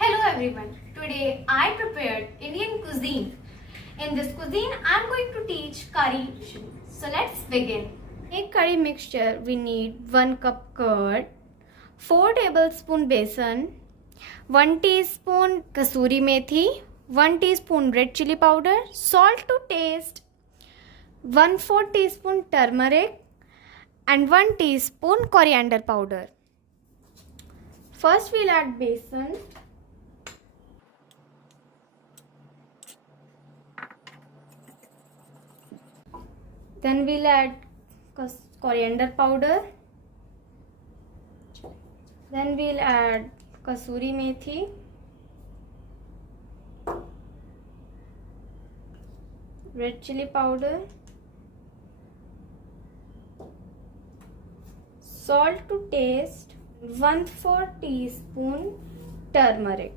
Hello everyone. Today I prepared Indian cuisine. In this cuisine I am going to teach Kari. So let's begin. To make curry mixture we need 1 cup curd, 4 tablespoon besan, 1 teaspoon kasuri methi, 1 teaspoon red chili powder, salt to taste, 1/4 teaspoon turmeric and 1 teaspoon coriander powder. First we'll add besan. Then we'll add coriander powder. Then we'll add kasuri methi. Red chili powder. Salt to taste. 1/4 teaspoon turmeric.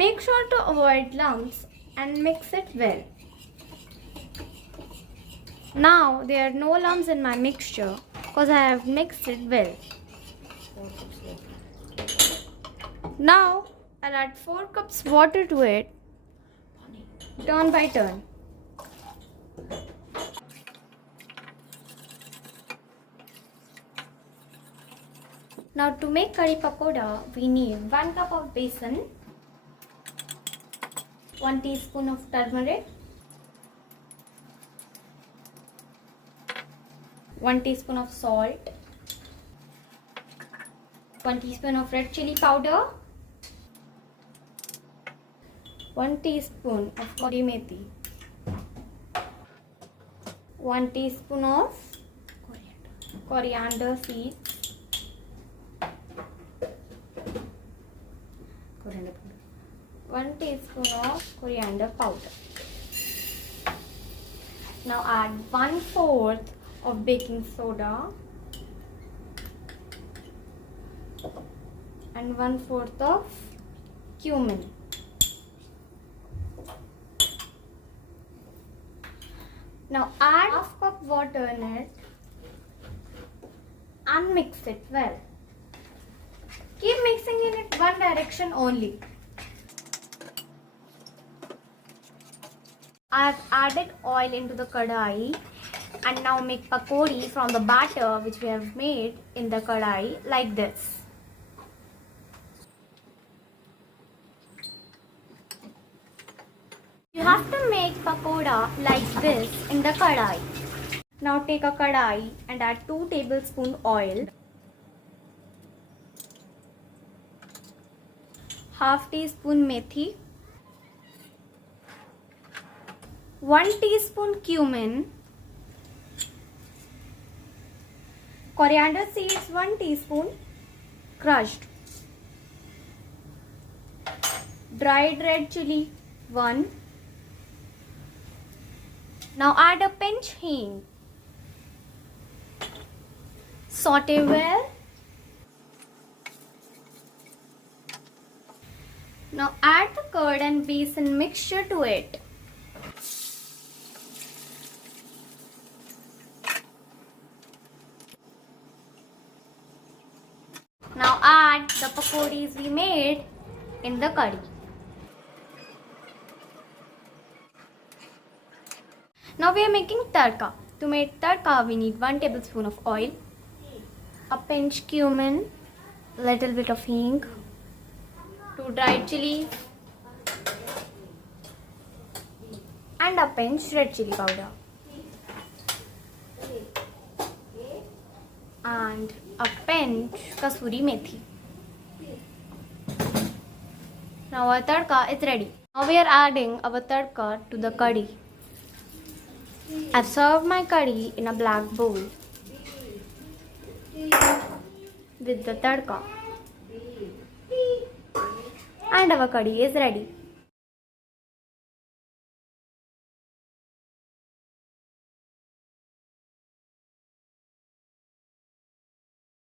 Make sure to avoid lumps and mix it well. Now there are no lumps in my mixture because I have mixed it well. Now I'll add 4 cups water to it, turn by turn. Now to make curry pakora, we need 1 cup of besan, 1 teaspoon of turmeric, 1 teaspoon of salt, 1 teaspoon of red chili powder, 1 teaspoon of kari methi, 1 teaspoon of coriander seeds, 1 teaspoon of coriander powder. Now add 1/4 of baking soda and 1/4 of cumin. Now add half cup water in it and mix it well. Keep mixing in it one direction only. I have added oil into the kadai and now make pakori from the batter which we have made in the kadai like this. You have to make pakora like this in the kadai. Now take a kadai and add 2 tablespoons oil, half teaspoon methi, 1 teaspoon cumin, coriander seeds 1 teaspoon crushed, dried red chili 1. Now add a pinch hing. Saute well. Now add the curd and besan mixture to it. Now add the pakoris we made in the curry. Now we are making tadka. To make tadka we need 1 tablespoon of oil, a pinch cumin, little bit of hing, 2 dried chilies and a pinch red chili powder and a pinch kasuri methi. Now our tadka is ready. Now we are adding our tadka to the curry. I've served my curry in a black bowl with the tadka and our curry is ready.